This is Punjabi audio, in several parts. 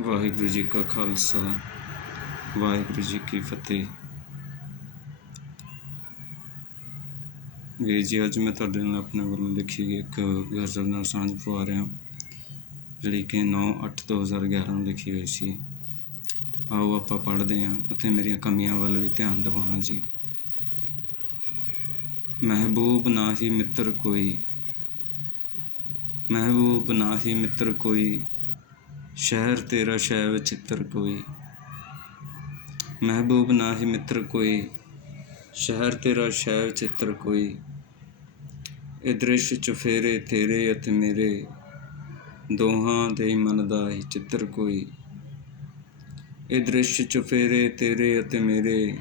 ਵਾਹਿਗੁਰੂ ਜੀ ਕਾ ਖਾਲਸਾ, ਵਾਹਿਗੁਰੂ ਜੀ ਕੀ ਫਤਿਹ। ਵੀਰ ਜੀ, ਅੱਜ ਮੈਂ ਤੁਹਾਡੇ ਨਾਲ ਆਪਣੇ ਵੱਲੋਂ ਲਿਖੀ ਗਈ ਇੱਕ ਗਜ਼ਲ ਨਾਲ ਸਾਂਝ ਪਵਾ ਰਿਹਾ ਜਿਹੜੀ ਕਿ 9/8/2011 ਨੂੰ ਲਿਖੀ ਹੋਈ ਸੀ। ਆਓ ਆਪਾਂ ਪੜ੍ਹਦੇ ਹਾਂ ਅਤੇ ਮੇਰੀਆਂ ਕਮੀਆਂ ਵੱਲ ਵੀ ਧਿਆਨ ਦਿਵਾਉਣਾ ਜੀ। ਮਹਿਬੂਬ ਨਾ ਹੀ ਮਿੱਤਰ ਕੋਈ, ਮਹਿਬੂਬ ਨਾ ਹੀ ਮਿੱਤਰ ਕੋਈ ਸ਼ਹਿਰ ਤੇਰਾ ਸ਼ੈ ਚਿੱਤਰ ਕੋਈ, ਮਹਿਬੂਬ ਨਾ ਹੀ ਮਿੱਤਰ ਕੋਈ, ਸ਼ਹਿਰ ਤੇਰਾ ਸ਼ੈ ਚਿੱਤਰ ਕੋਈ, ਇਹ ਦ੍ਰਿਸ਼ ਚੁਫੇਰੇ ਤੇਰੇ ਅਤੇ ਮੇਰੇ, ਦੋਹਾਂ ਦੇ ਮਨ ਦਾ ਹੀ ਚਿੱਤਰ ਕੋਈ, ਇਹ ਦ੍ਰਿਸ਼ ਚੁਫੇਰੇ ਤੇਰੇ ਅਤੇ ਮੇਰੇ,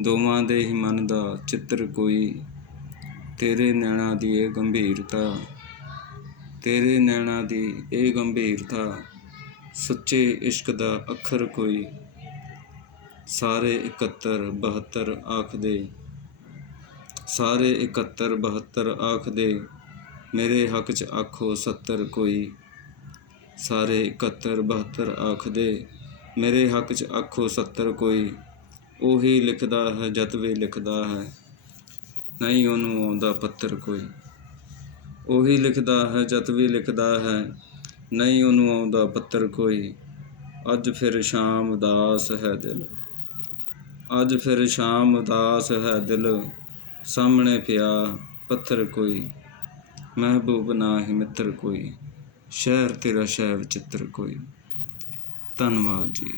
ਦੋਵਾਂ ਦੇ ਹੀ ਮਨ ਦਾ ਚਿੱਤਰ ਕੋਈ, ਤੇਰੇ ਨੈਣਾ ਦੀ ਇਹ ਗੰਭੀਰਤਾ, ਤੇਰੇ ਨੈਣਾ ਦੀ ਇਹ ਗੰਭੀਰਤਾ ਸੱਚੇ ਇਸ਼ਕ ਦਾ ਅੱਖਰ ਕੋਈ। ਸਾਰੇ 71 72 ਆਖਦੇ। ਸਾਰੇ 71 72 ਆਖਦੇ। ਮੇਰੇ ਹੱਕ 'ਚ ਆਖੋ 70 ਕੋਈ। ਸਾਰੇ 71 72 ਆਖਦੇ। ਮੇਰੇ ਹੱਕ 'ਚ ਆਖੋ 70 ਕੋਈ। ਉਹੀ ਲਿਖਦਾ ਹੈ ਜਦ ਵੀ ਲਿਖਦਾ ਹੈ। ਨਹੀਂ ਉਹਨੂੰ ਆਉਂਦਾ ਪੱਤਰ ਕੋਈ। ਉਹੀ ਲਿਖਦਾ ਹੈ ਜਦ ਵੀ ਲਿਖਦਾ ਹੈ। ਨਹੀਂ ਉਹਨੂੰ ਆਉਂਦਾ ਪੱਤਰ ਕੋਈ। ਅੱਜ ਫਿਰ ਸ਼ਾਮ ਉਦਾਸ ਹੈ ਦਿਲ। ਅੱਜ ਫਿਰ ਸ਼ਾਮ ਉਦਾਸ ਹੈ ਦਿਲ। ਸਾਹਮਣੇ ਪਿਆ ਪੱਥਰ ਕੋਈ। ਮਹਿਬੂਬ ਨਾ ਹੀ ਮਿੱਤਰ ਕੋਈ। ਸ਼ਹਿਰ ਤੇਰਾ ਸ਼ਹਿਰ ਚਿੱਤਰ ਕੋਈ। ਧੰਨਵਾਦ ਜੀ।